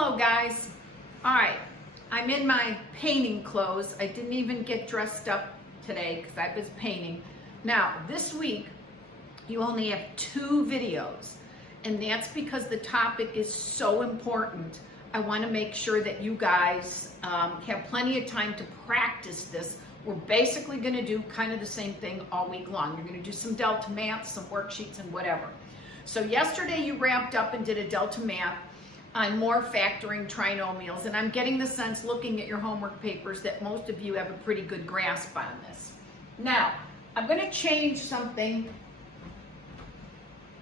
Hello guys. All right, I'm in my painting clothes. I didn't even get dressed up today because I was painting. Now, this week, you only have 2 videos, and that's because the topic is so important. I want to make sure that you guys have plenty of time to practice this. We're basically going to do kind of the same thing all week long. You're going to do some Delta Math, some worksheets, and whatever. So yesterday you wrapped up and did a Delta Math on more factoring trinomials, and I'm getting the sense, looking at your homework papers, that most of you have a pretty good grasp on this. Now, I'm going to change something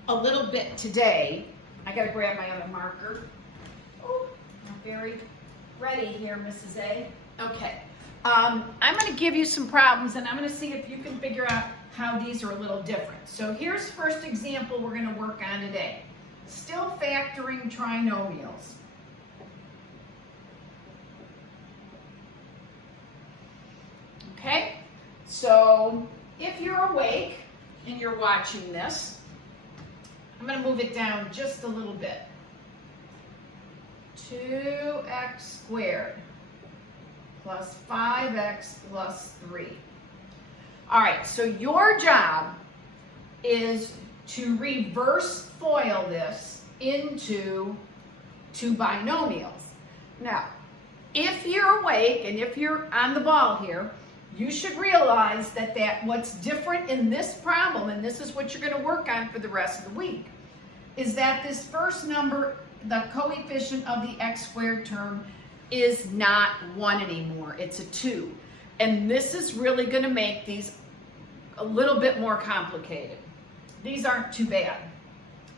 a little bit today. I got to grab my other marker. Oh, I'm very ready here, Mrs. A. Okay. I'm going to give you some problems, and I'm going to see if you can figure out how these are a little different. So here's the first example we're going to work on today. Still factoring trinomials. Okay, so if you're awake and you're watching this, I'm going to move it down just a little bit. 2x squared plus 5x plus 3. All right, so your job is to reverse FOIL this into 2 binomials. Now, if you're awake and if you're on the ball here, you should realize that what's different in this problem, and this is what you're going to work on for the rest of the week, is that this first number, the coefficient of the x squared term, is not 1 anymore. It's a 2. And this is really going to make these a little bit more complicated. These aren't too bad.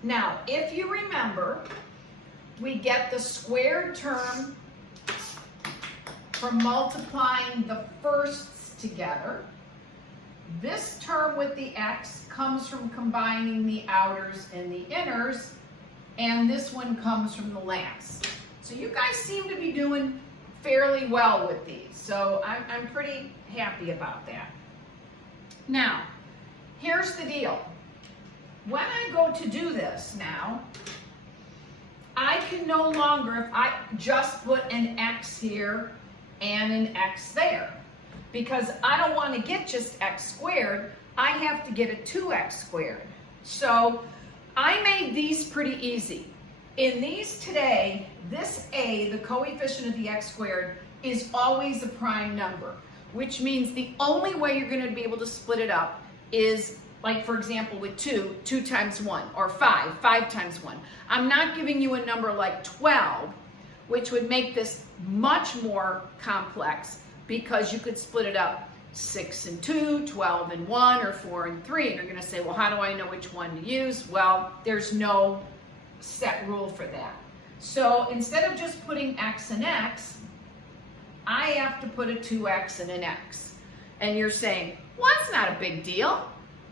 Now, if you remember, we get the squared term from multiplying the firsts together. This term with the x comes from combining the outers and the inners, and this one comes from the last. So you guys seem to be doing fairly well with these, so I'm pretty happy about that. Now, here's the deal. When I go to do this now, I can no longer, if I just put an x here and an x there, because I don't want to get just x squared, I have to get a 2x squared. So I made these pretty easy. In these today, this a, the coefficient of the x squared, is always a prime number, which means the only way you're going to be able to split it up is, like for example with 2 times 1, or 5 times 1. I'm not giving you a number like 12, which would make this much more complex, because you could split it up 6 and 2, 12 and 1, or 4 and 3. And you're going to say, well, how do I know which one to use? Well, there's no set rule for that. So instead of just putting x and x, I have to put a 2x and an x. And you're saying, well, that's not a big deal.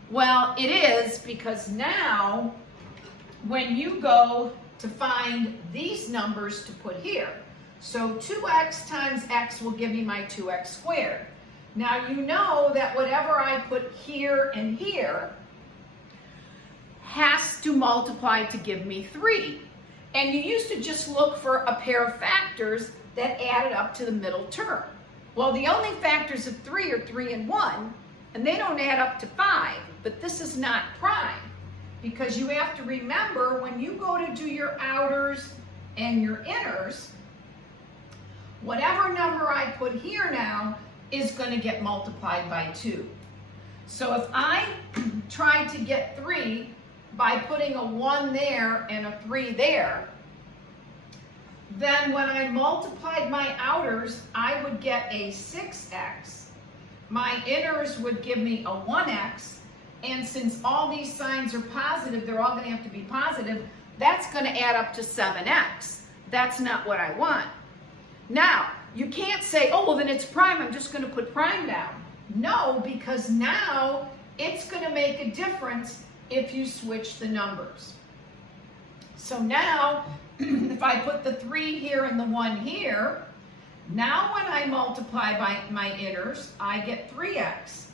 Well, it is, because now when you go to find these numbers to put here, so 2x times x will give me my 2x squared. Now you know that whatever I put here and here has to multiply to give me 3. And you used to just look for a pair of factors that added up to the middle term. Well, the only factors of 3 are 3 and 1, and they don't add up to 5. But this is not prime, because you have to remember, when you go to do your outers and your inners, whatever number I put here now is going to get multiplied by 2. So if I try to get 3 by putting a 1 there and a 3 there, then when I multiplied my outers, I would get a 6x. My inners would give me a 1x. And since all these signs are positive, they're all going to have to be positive, that's going to add up to 7x. That's not what I want. Now, you can't say, oh, well, then it's prime, I'm just going to put prime down. No, because now it's going to make a difference if you switch the numbers. So now, if I put the 3 here and the 1 here, now when I multiply by my inners, I get 3x.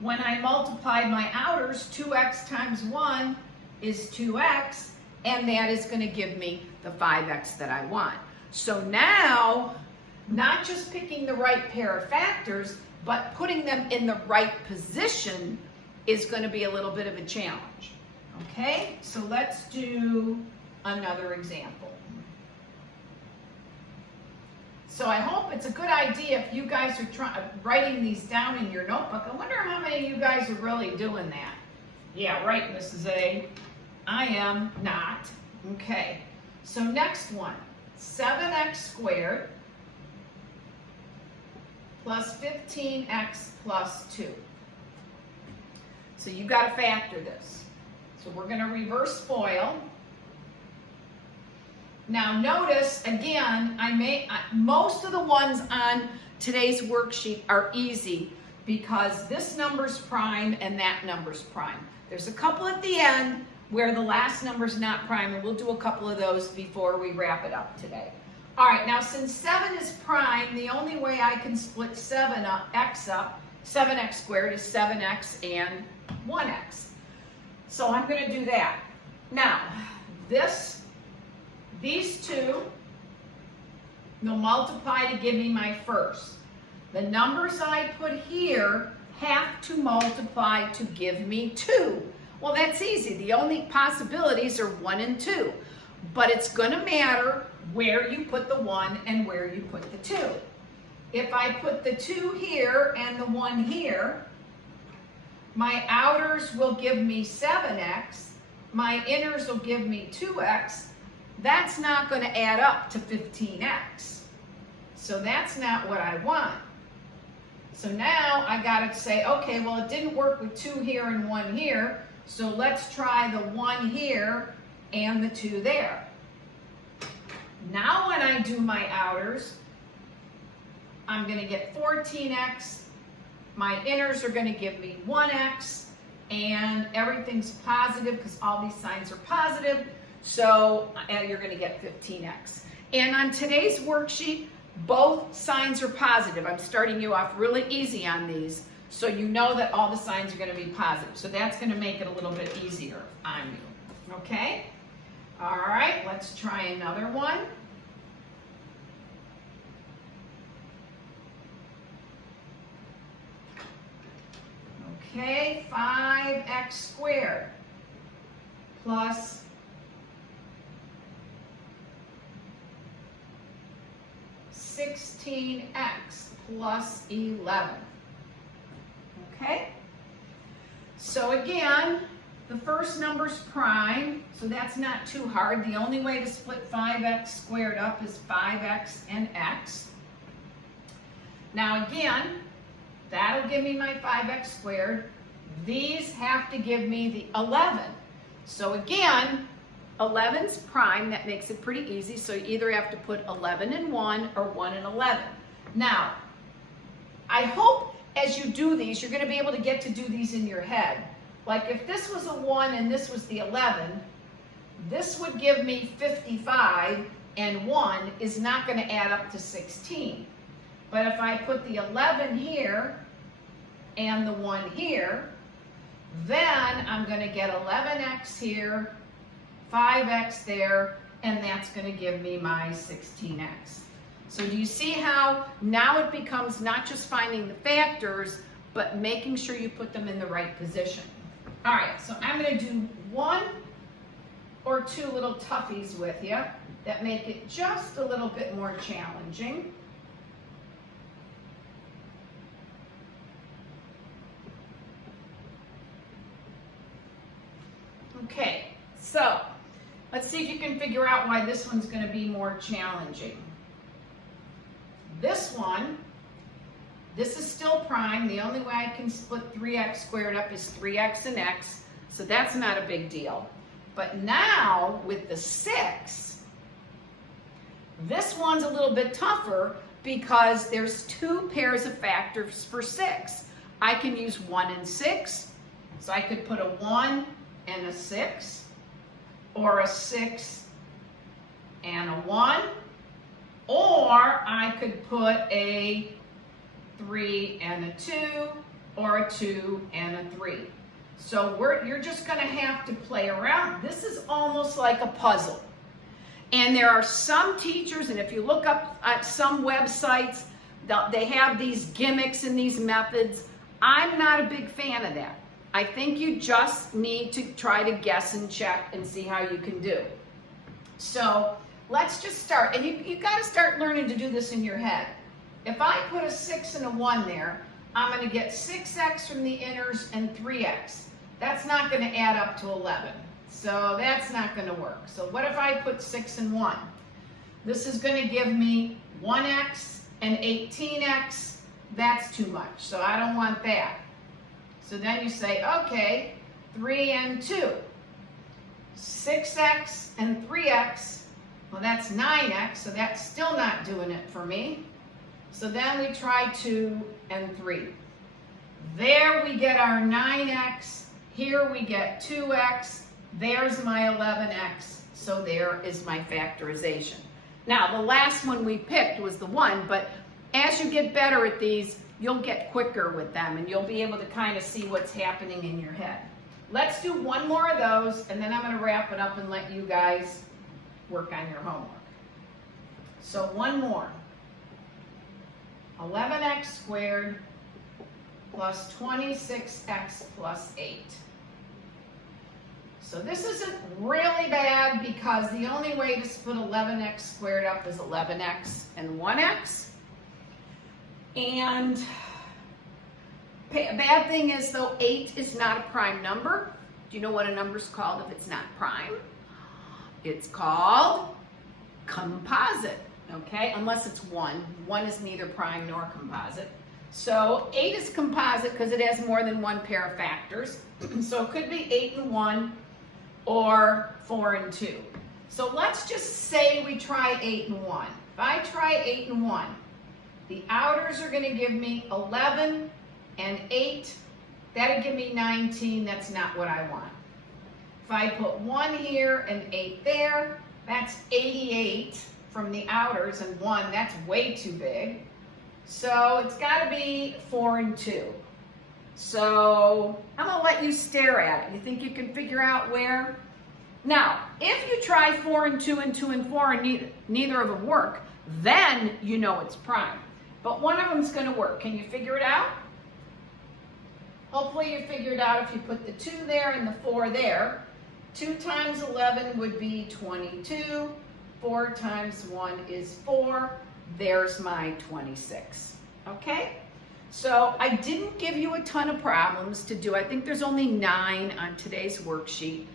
When I multiply my outers, 2x times 1 is 2x, and that is going to give me the 5x that I want. So now, not just picking the right pair of factors, but putting them in the right position is going to be a little bit of a challenge. Okay, so let's do another example. So I hope it's a good idea if you guys are writing these down in your notebook. I wonder how many of you guys are really doing that. Yeah, right, Mrs. A. I am not. Okay, so next one, 7x squared plus 15x plus 2. So you got to factor this. So we're going to reverse FOIL. Now notice, again, most of the ones on today's worksheet are easy because this number's prime and that number's prime. There's a couple at the end where the last number's not prime, and we'll do a couple of those before we wrap it up today. All right, now since 7 is prime, the only way I can split 7x squared is 7x and 1x. So I'm going to do that. Now, these two will multiply to give me my first. The numbers I put here have to multiply to give me 2. Well, that's easy. The only possibilities are 1 and 2. But it's going to matter where you put the 1 and where you put the 2. If I put the 2 here and the 1 here, my outers will give me 7x, my inners will give me 2x. That's not going to add up to 15x. So that's not what I want. So now I got to say, okay, well, it didn't work with 2 here and 1 here, so let's try the 1 here and the 2 there. Now when I do my outers, I'm going to get 14x, my inners are going to give me 1x, and everything's positive because all these signs are positive, so you're going to get 15x. And on today's worksheet, both signs are positive. I'm starting you off really easy on these, so you know that all the signs are going to be positive. So that's going to make it a little bit easier on you. Okay? All right, let's try another one. Okay, 5x squared plus 16x plus 11. Okay? So again, the first number's prime, so that's not too hard. The only way to split 5x squared up is 5x and x. Now again, that'll give me my 5x squared. These have to give me the 11. So again, 11's prime, that makes it pretty easy. So you either have to put 11 and 1 or 1 and 11. Now, I hope as you do these, you're going to be able to get to do these in your head. Like if this was a 1 and this was the 11, this would give me 55, and 1 is not going to add up to 16. But if I put the 11 here and the 1 here, then I'm going to get 11x here, 5x there, and that's going to give me my 16x. So do you see how now it becomes not just finding the factors, but making sure you put them in the right position. All right, so I'm going to do 1 or 2 little toughies with you that make it just a little bit more challenging. Okay, so let's see if you can figure out why this one's going to be more challenging. This one, this is still prime. The only way I can split 3x squared up is 3x and x, so that's not a big deal. But now with the 6, this one's a little bit tougher because there's 2 pairs of factors for 6. I can use 1 and 6, so I could put a 1 and a 6, or a 6 and a 1, or I could put a 3 and a 2, or a 2 and a 3. So you're just going to have to play around. This is almost like a puzzle. And there are some teachers, and if you look up at some websites, they have these gimmicks and these methods. I'm not a big fan of that. I think you just need to try to guess and check and see how you can do. So let's just start. And you got to start learning to do this in your head. If I put a 6 and a 1 there, I'm going to get 6x from the inners and 3x. That's not going to add up to 11. So that's not going to work. So what if I put 6 and 1? This is going to give me 1x and 18x. That's too much. So I don't want that. So then you say, okay, 3 and 2. 6x and 3x. Well, that's 9x. So that's still not doing it for me. So then we try 2 and 3. There we get our 9x. Here we get 2x. There's my 11x. So there is my factorization. Now, the last one we picked was the 1, but as you get better at these, you'll get quicker with them, and you'll be able to kind of see what's happening in your head. Let's do one more of those, and then I'm going to wrap it up and let you guys work on your homework. So one more. 11x squared plus 26x plus 8. So this isn't really bad because the only way to split 11x squared up is 11x and 1x. And bad thing is, though, 8 is not a prime number. Do you know what a number's called if it's not prime? It's called composite, okay? Unless it's 1. 1 is neither prime nor composite. So 8 is composite because it has more than one pair of factors. So it could be 8 and 1 or 4 and 2. So let's just say we try 8 and 1. If I try 8 and 1, the outers are going to give me 11 and 8. That'll give me 19. That's not what I want. If I put 1 here and 8 there, that's 88 from the outers, and 1, that's way too big. So it's got to be 4 and 2. So I'm going to let you stare at it. You think you can figure out where? Now, if you try 4 and 2 and 2 and 4 and neither of them work, then you know it's prime. But one of them is going to work. Can you figure it out? Hopefully you figured out if you put the 2 there and the 4 there. 2 times 11 would be 22. 4 times 1 is 4. There's my 26. Okay? So I didn't give you a ton of problems to do. I think there's only 9 on today's worksheet.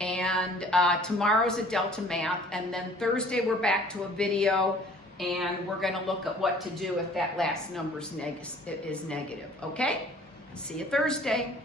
And tomorrow's a Delta Math. And then Thursday we're back to a video. And we're going to look at what to do if that last number is negative. Okay? See you Thursday.